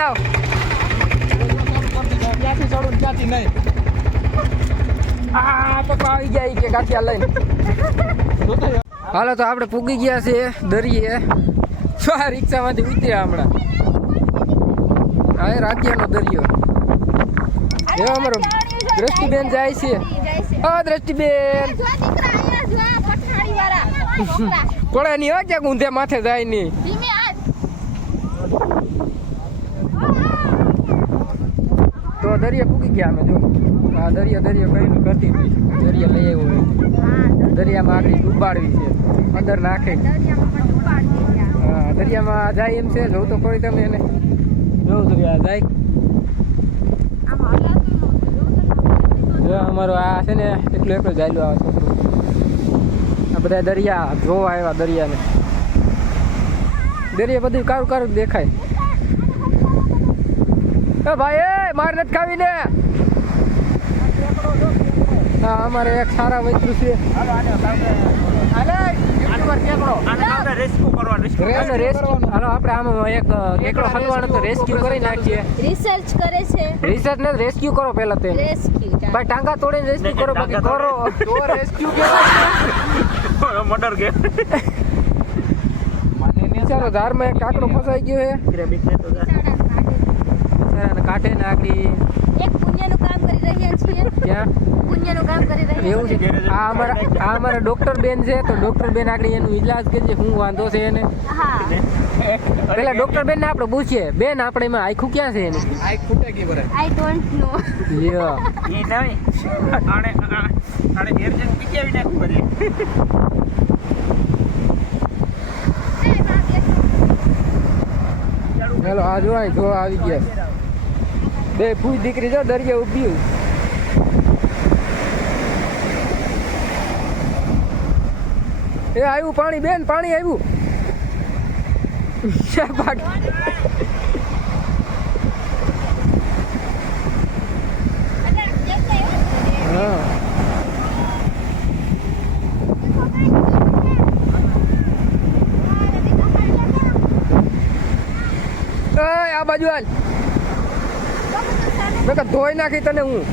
જાઓ ક્યાંથી ચડું ક્યાંથી નહીં. આ તો આવી ગયા કે ગાંઠિયા લઈને. હાલો તો આપણે પૂગી ગયા છે દરિયે. જો આ રિક્ષામાંથી ઉતર્યા હમણાં. હા રાતિયાનો દરિયો. એ અમારો દ્રષ્ટિબેન જાય છે. હા દ્રષ્ટિબેન પડે નહીં હો ક્યાંક ઊંધે માથે જાય નહીં. તો દરિયા પૂગી ગયા અમે. જો આ દરિયો કરીને કરતી હતી. દરિયા લઈ આવ્યો હોય. દરિયામાં આગળ ડૂબાડવી છે અંદર નાખે. હા દરિયામાં જાય એમ છે. જોવું તો કોઈ તમે એને જોવું તો જાય. અમારો આ છે ને એકલો જાયલું આવે છોકરું. આ બધા દરિયા જોવા આવ્યા દરિયાને. દરિયા બધું કારું કારું દેખાય. એ ભાઈ એ માર નથી ખાવી ને. હા અમારે એક સારા વૈતરું છે. હાલો આપણે આમાં એક કેકડો હલવાનો તો રેસ્ક્યુ કરી નાખીએ. રિસર્ચ કરે છે. રિસર્ચ ને રેસ્ક્યુ કરો પહેલા તે. ભાઈ ટાંગા તોડીને રેસ્ક્યુ કરો બાકી કરો તો રેસ્ક્યુ કેવાય. મર્ડર કે ચાલો ધારમાં એક કાકડો ફસાઈ ગયો છે. કાંઠે ને આગળ એક પુણ્યનું કામ કરી રહ્યા છીએ. ક્યાં પુણ્યનું કામ કરી રહ્યા એવું છે. આ અમારા ડોક્ટર બેન છે. તો ડોક્ટર બેન આગળ એનું ઈલાજ કરીએ. શું વાંધો છે એને. હા પેલા ડોક્ટર બેન ને આપણે પૂછીએ. બેન આપણે એમાં આખું ક્યાં છે એની. આઈ ખૂટે ગઈ બરે. I don't know. લ્યો એ નહીં આણે એરજન્ટ પીકેવી નાખું બરે. ચાલો આ જો આવી ગયા બે ફૂઈ દીકરી. જો દરિયા ઉભી. એ આવ્યું પાણી બેન. પાણી આવ્યું. હા આ બાજુ હાલ. મેં ધોઈ નાખી તને હું.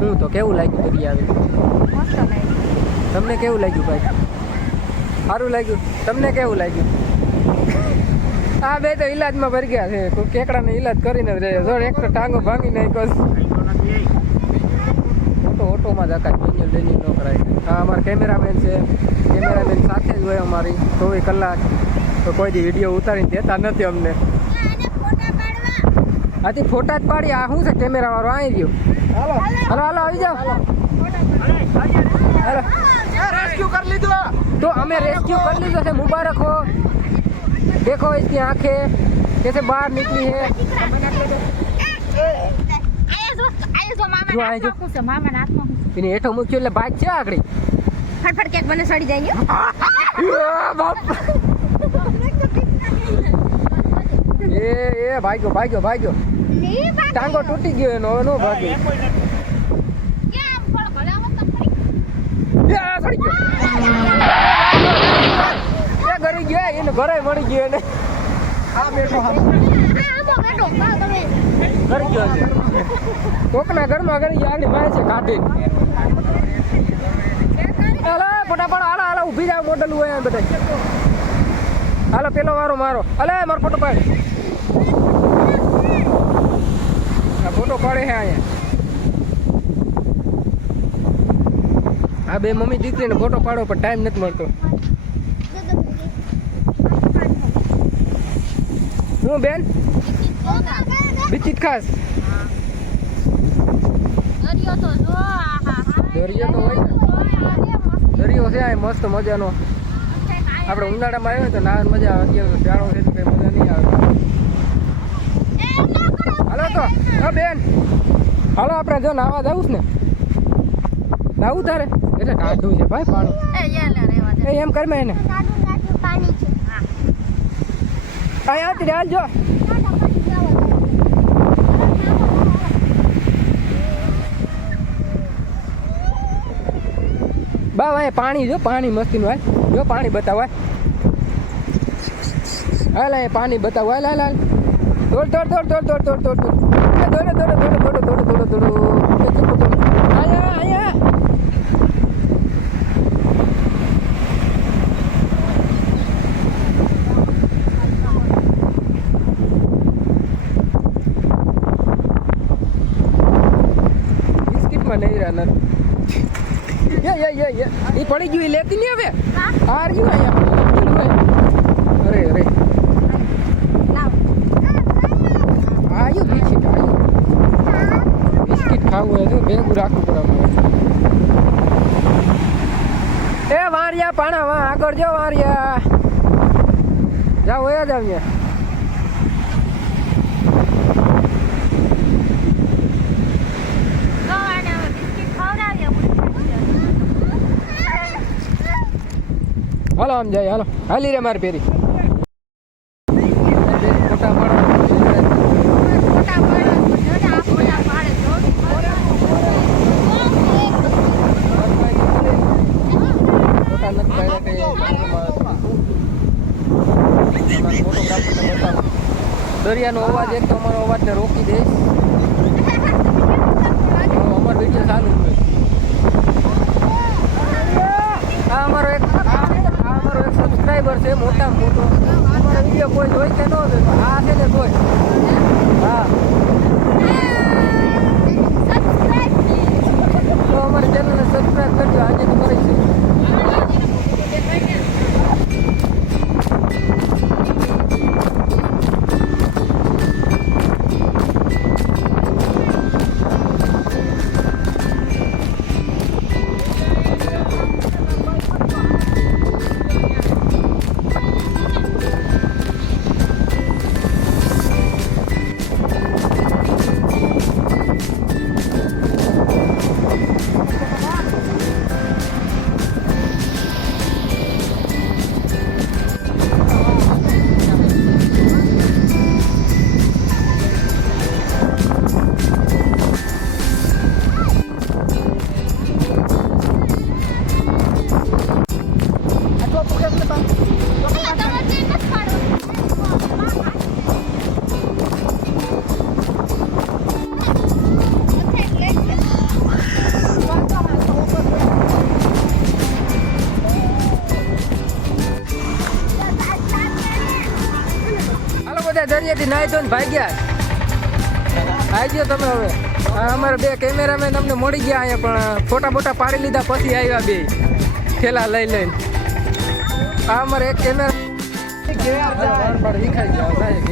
હું તો કેવું લાગ્યું દરિયા આવી. તમને કેવું લાગ્યું ભાઈ. સારું લાગ્યું. તમને કેવું લાગ્યું. આ બે તો ઈલાજમાં ભરી ગયા છે. કોઈ કેકડાને ઈલાજ કરીને જ રહે. એક તો ટાંગો ભાંગી નાખ્યો. ઓટોમાં જતા મેન્યુઅલ ન કરાય. હા અમારા કેમેરામેન છે. કેમેરામેન સાથે જ હોય અમારી 24 કલાક. તો કોઈ દી વિડીયો ઉતારીને દેતા નથી અમને. આથી ફોટા જ પાડી. આ શું છે કેમેરા વાળો આવી ગયો. હાલો હાલો આવી જાઓ. હાલો રેસ્ક્યુ કરી લીધો. તો અમે રેસ્ક્યુ कर લીધો છે. मुबारक हो. देखो इसकी आंखें कैसे बाहर निकली है. એને હેઠો મૂક્યો એટલે ભાગ છે આગળ. ફટફટ કેક મને સડી જાય. એ ભાગ્યો. ટાંગો તૂટી ગયો એનો. હવે નો ભાગ્યો. ઘરે ગયો એને. ઘરે મળી ગયો એને. આ બેઠો ઘરે ગયો છે. કોકના ઘરમાં ઘરે આગળ ભાઈ છે કાઢી. હાલો ફટાફટ હાલો ઊભી જાવ. મોડલ હોય બધા. હાલો પેલો વારો મારો. અલે મારો ફોટો પાડ. આ ફોટો પાડે છે અહીંયા. આ બે મમ્મી દીકરીને ફોટો પાડો પણ ટાઈમ નથી મળતો. હું બેન બિચિત ખાસ. દરિયો તો હોય ને. દરિયો છે આ મસ્ત મજાનો. આપણે ઉનાળામાં આવ્યો તો નાવાની મજા આવે. અત્યારે શિયાળો છે તો કઈ મજા નહીં આવે. હાલો તો હા બેન હાલો આપણે જો નાવા જવું ને. નાવું તારે એટલે કાઢવું છે ભાઈ પાણી. એમ કર એને. અહીંયા આવતી હાલ જો. બા ભાઈ પાણી જો. પાણી મસ્તીનું હાલ જો. પાણી બતાવાય. હાલ અહીં પાણી બતાવો હાલ હાલ હાલ દોડ દોડ દોડ દોડ દોડ દોડ દોડ દોડ દોડ દોડ દોડ દોડ દોડ દોડ દોડ આયા આયા બિસ્કિટમાં નહીં રહ્યા યે એ પડી ગયું એ લેતી નહીં હવે હાર ગયું અહીંયા અરે અરે આયુ બિસ્કિટ આયુ બિસ્કિટ ખાવું હોય તો ભેગું રાખવું પડે અમારે એ વારિયા પાણા વાં આગળ જો વારિયા જાઓ એ જ આવ્યા હાલો આમ જાય હાલો હાલી રે મારી પેરી મોટા દરિયાનો અવાજ એક તો અમારો અવાજને રોકી દે અમારો વિડીયો ચાલુ હોય આ અમારો એક સબસ્ક્રાઈબર છે મોટામાં મોટો અમારો વિડીયો કોઈ જોઈ કે ન જોઈ આ છે ને કોઈ હા તો અમારી ચેનલને સબસ્ક્રાઈબ કરજો આજે તો કરી છે દરિયાથી નાહી ધોઈને ભાગ્યા આવી ગયો તમે હવે અમારા બે કેમેરામેન અમને મળી ગયા અહીંયા પણ ફોટા બોટા પાડી લીધા પછી આવ્યા બે થેલા લઈ લઈને આ અમારે એક કેમેરા વિખાઈ ગયા